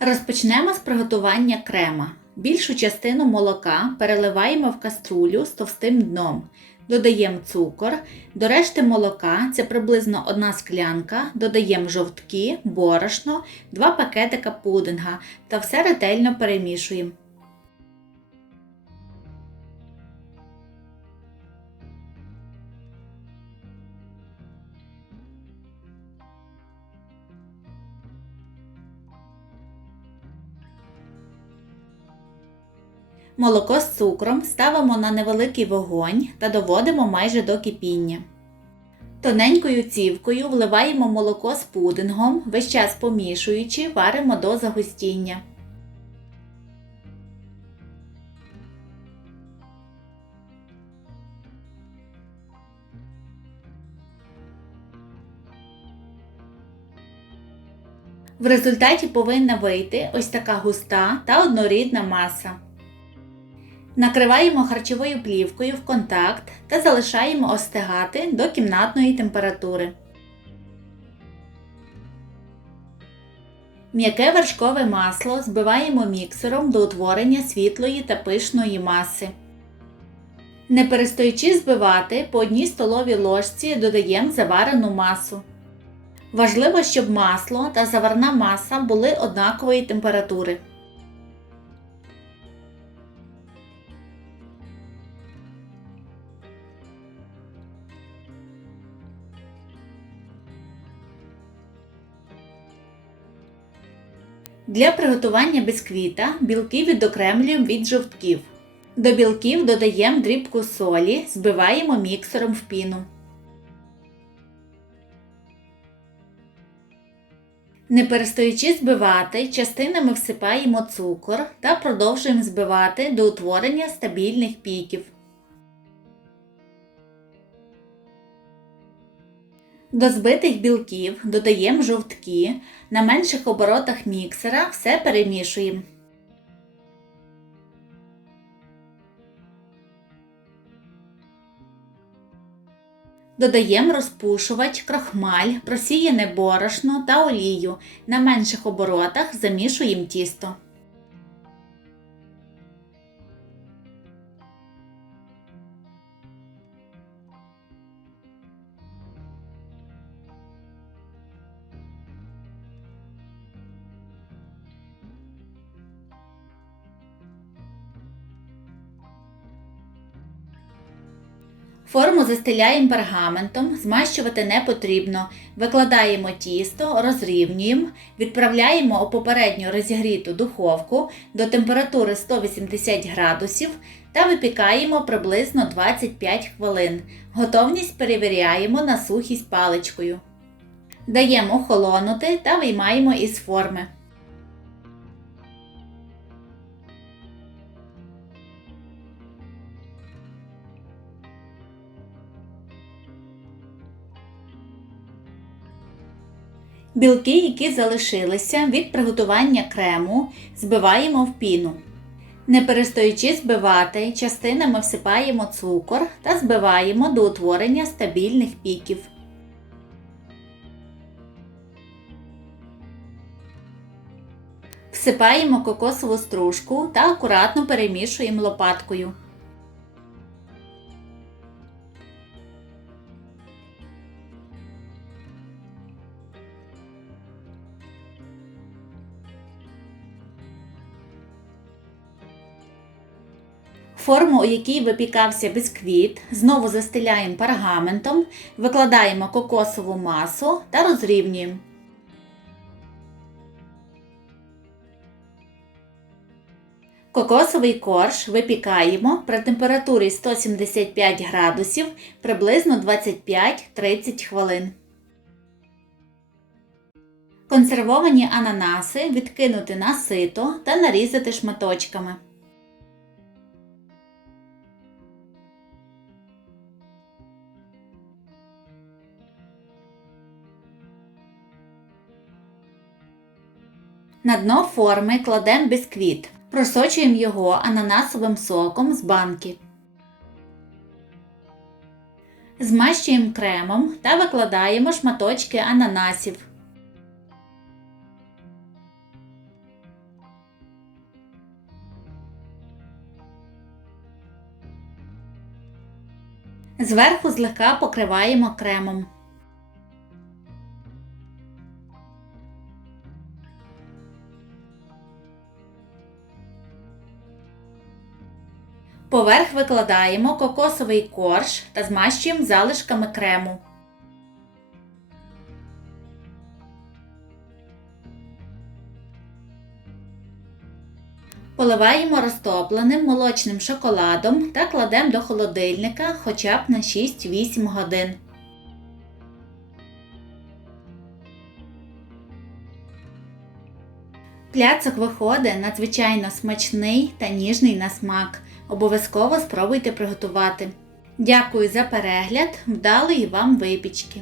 Розпочнемо з приготування крема. Більшу частину молока переливаємо в каструлю з товстим дном. Додаємо цукор, до решти молока це приблизно одна склянка, додаємо жовтки, борошно, 2 пакетика пудинга та все ретельно перемішуємо. Молоко з цукром ставимо на невеликий вогонь та доводимо майже до кипіння. Тоненькою цівкою вливаємо молоко з пудингом, весь час помішуючи, варимо до загустіння. В результаті повинна вийти ось така густа та однорідна маса. Накриваємо харчовою плівкою в контакт та залишаємо остигати до кімнатної температури. М'яке вершкове масло збиваємо міксером до утворення світлої та пишної маси. Не перестаючи збивати, по одній столовій ложці додаємо заварену масу. Важливо, щоб масло та заварна маса були однакової температури. Для приготування бісквіта білки відокремлюємо від жовтків. До білків додаємо дрібку солі, збиваємо міксером в піну. Не перестаючи збивати, частинами всипаємо цукор та продовжуємо збивати до утворення стабільних піків. До збитих білків додаємо жовтки, на менших оборотах міксера все перемішуємо. Додаємо розпушувач, крохмаль, просіяне борошно та олію. На менших оборотах замішуємо тісто. Форму застеляємо пергаментом, змащувати не потрібно. Викладаємо тісто, розрівнюємо, відправляємо у попередньо розігріту духовку до температури 180 градусів та випікаємо приблизно 25 хвилин. Готовність перевіряємо на сухість паличкою. Даємо охолонути та виймаємо із форми. Білки, які залишилися від приготування крему, збиваємо в піну. Не перестаючи збивати, частинами всипаємо цукор та збиваємо до утворення стабільних піків. Всипаємо кокосову стружку та акуратно перемішуємо лопаткою. Форму, у якій випікався бісквіт, знову застеляємо пергаментом, викладаємо кокосову масу та розрівнюємо. Кокосовий корж випікаємо при температурі 175 градусів приблизно 25-30 хвилин. Консервовані ананаси відкинути на сито та нарізати шматочками. На дно форми кладемо бісквіт. Просочуємо його ананасовим соком з банки. Змащуємо кремом та викладаємо шматочки ананасів. Зверху злегка покриваємо кремом. Поверх викладаємо кокосовий корж та змащуємо залишками крему. Поливаємо розтопленим молочним шоколадом та кладемо до холодильника хоча б на 6-8 годин. Пляцок виходить надзвичайно смачний та ніжний на смак. Обов'язково спробуйте приготувати. Дякую за перегляд, вдалої вам випічки!